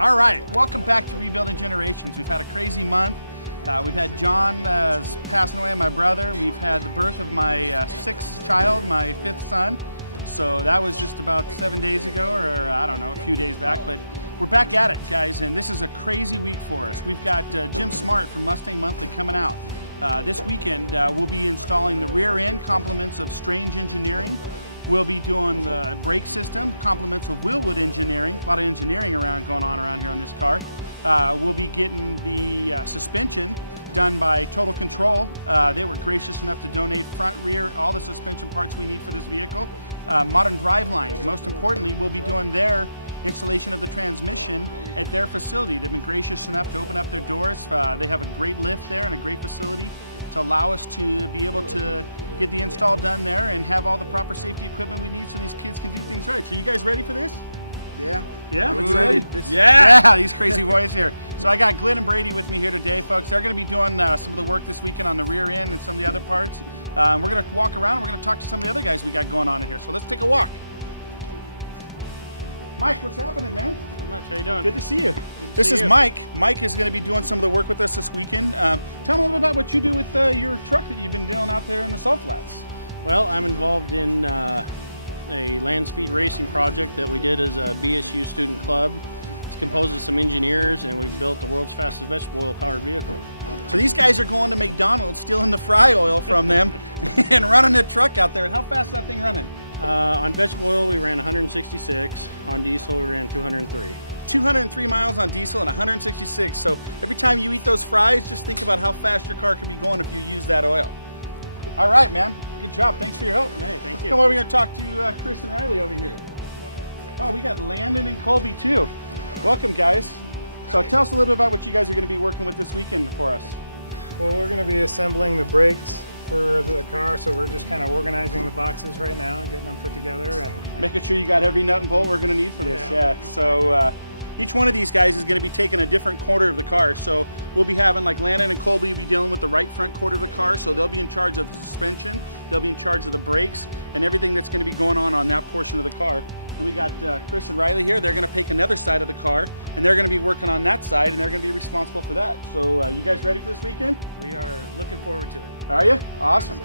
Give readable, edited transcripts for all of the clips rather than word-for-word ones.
All right, welcome back to Rebuilding Generations. We've had a crazy month. We've had John passing away, my brother. We've had the birth of my sixth child, my fifth son. So that was just about 7 days ago, or I don't know, a few days back. But we're back at it, guys, and this is a crazy week for us. We've got Jim Smart from Mustang Monthly coming out. This weekend, we'll be installing the rear end complements of Strange Engineering. We'll be doing the brake system, complements of Willwood Engineering. A lot of engineering going on around here on this car. We'll be getting the suspension done by Total Control. They were gracious enough to donate front, rear, all the suspension parts we need for this vehicle. Modern Driveline, most importantly, we'll be doing their installation of the transmission at their facility. They've been gracious enough to open up their doors. They have a great lift there and a great facility to allow us to be able to get the install done there and have all the proper safety equipment we need so these kids can do things right. So you guys ready for this? Yeah. Yeah, I'm excited. Yeah, these crazy boys here. So I got Glenn and Brady with me here today, folks. They're going to be doing some of the work this weekend on the rear end and some of the other parts. We're going to walk around and we're going to talk to some of the other guys we got going on in here. So let's take a walk. Mike, what's happening, man? Not much. How you doing? Good to see you. This is Mike. Mike is going to be doing some of the work with us this weekend. Tell me a little bit about what you do with your truck that you've been doing out there in the salt flats. Well, I'm involved in a land speed racing project that we did as a BSU student club. It's composed of some engineers, and we've built the world's fastest vegetable oil powered vehicle. So these guys are going to McDonald's, stealing the fry oil from them and running a truck out there. And how fast is that thing running? On vegetable oil, we ran 166. On diesel, we ran 203. 203 miles on diesel and 166. So every time you eat those fries, just think about how fast your car could be going if you use that oil. All right, man. Good job. Thanks for your help. Hey, thank you. Come over here and talk to Chris and Riley over here. Oh, we got Landon and Colby too. Welcome, guys. So tell us a little bit about what you guys are going to be working with this weekend for us. Well, we're going to be assembling the brakes for the car, so we're just kind of organizing the boxes right now and getting them put together and making sure you got every nut and bolt we're going to need for this. Yeah. So each one of these guys is going to be taking a different quarter of the car. So we'll be having, like, Landon and Colby will be dealing with the right front quarter of the car, so they'll be in charge of the suspension, they'll be in charge of the brakes, and everything that's going to be going on that portion of the car. And we got Chris and Riley here. They're going to pick another side of the car, and they're going to be working on that side, and they're going to be responsible for that. So you guys ready for this weekend? We are looking forward to it. Are you? Awesome.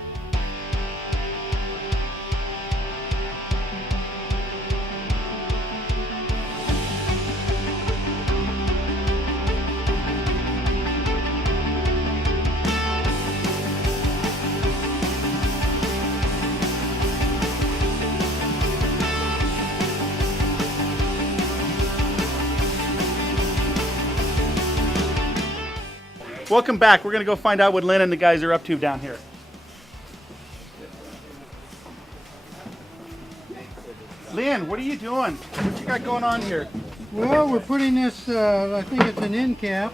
Welcome back. We're going to go find out what Lynn and the guys are up to down here. Lynn, what are you doing? What you got going on here? Well, we're putting this, I think it's an end cap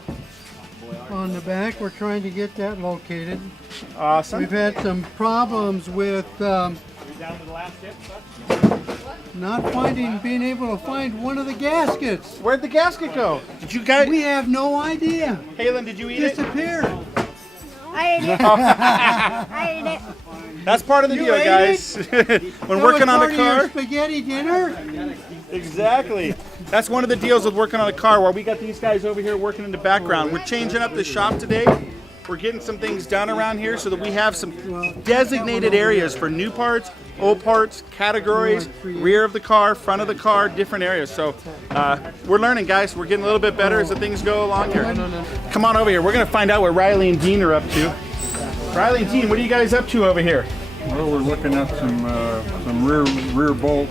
on the back. We're trying to get that located. Awesome. We've had some problems with Down to the last tip, being able to find one of the gaskets. Where'd the gasket go? Did you guys? We have no idea. Halen, did you eat it? Disappeared. I ate it. I ate it. That's part of the You deal, ate guys. When working on a car. Spaghetti dinner. Exactly. That's one of the deals with working on a car, where we got these guys over here working in the background. We're changing up the shop today. We're getting some things done around here so that we have some designated areas for new parts, old parts, categories, rear of the car, front of the car, different areas. So we're learning, guys. We're getting a little bit better as the things go along here. Come on over here. We're going to find out what Riley and Dean are up to. Riley and Dean, what are you guys up to over here? Well, we're looking at some rear bolt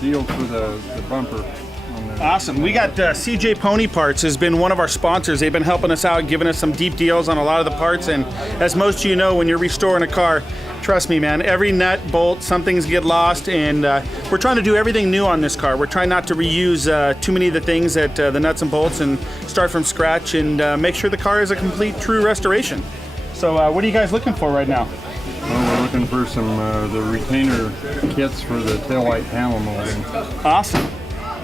deals for the bumper. Awesome. We got CJ Pony Parts has been one of our sponsors. They've been helping us out, giving us some deep deals on a lot of the parts. And as most of you know, when you're restoring a car, trust me, man, every nut, bolt, some things get lost. And we're trying to do everything new on this car. We're trying not to reuse too many of the things that the nuts and bolts and start from scratch and make sure the car is a complete, true restoration. So what are you guys looking for right now? Well, we're looking for some the retainer kits for the taillight panel molding. Awesome.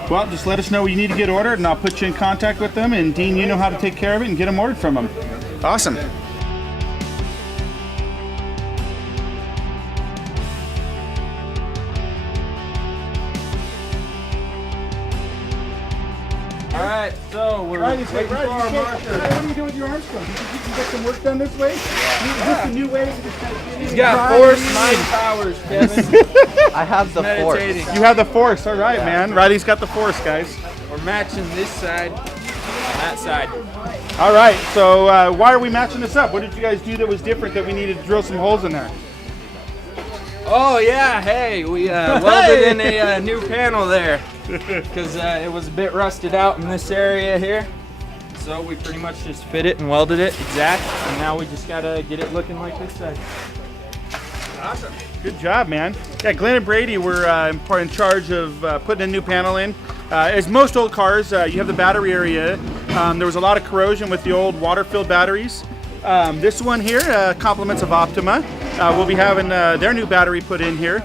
Well, just let us know what you need to get ordered, and I'll put you in contact with them. And Dean, you know how to take care of it and get them ordered from them. Awesome. All right, go. We're Riley's waiting like, for our Riley, marker. what are you doing with your arms? Did you get some work done this way? Is this a new way? To just kind of get in He's and got drive? force mind powers, Kevin. I have the force. Meditating. You have the force. All right, man. Riley's got the force, guys. We're matching this side and that side. All right. So why are we matching this up? What did you guys do that was different that we needed to drill some holes in there? Oh yeah, hey, we welded in a new panel there because it was a bit rusted out in this area here. So we pretty much just fit it and welded it exact, and now we just gotta get it looking like this side. Awesome. Good job, man. Yeah, Glenn and Brady were in charge of putting a new panel in. As most old cars, you have the battery area. There was a lot of corrosion with the old water-filled batteries. This one here, compliments of Optima. We'll be having their new battery put in here.